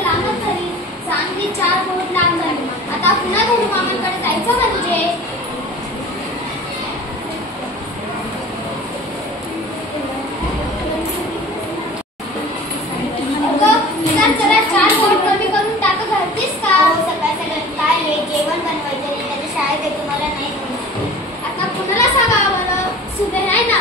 तर लांबच झाली. चांगली 4 बोट लांब झाली. आता पुन्हा धनु मामांकडे जायचं म्हणजे चला 4 बोट कमी करून टाका. घालतीस का? सकाळ काय हे जेवण बनवायचं नाही. त्याच्या शाळेत तुम्हाला नाही. आता कुणाला सांगावं? सुबे आहे ना.